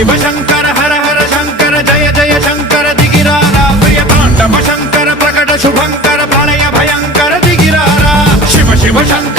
शिव शंकर हर हर शंकर जय जय शंकर दिगिरारा प्रिय तांडव शंकर प्रकट शुभंकर प्रलय भयंकर दिगिरारा शिव शिव शंकर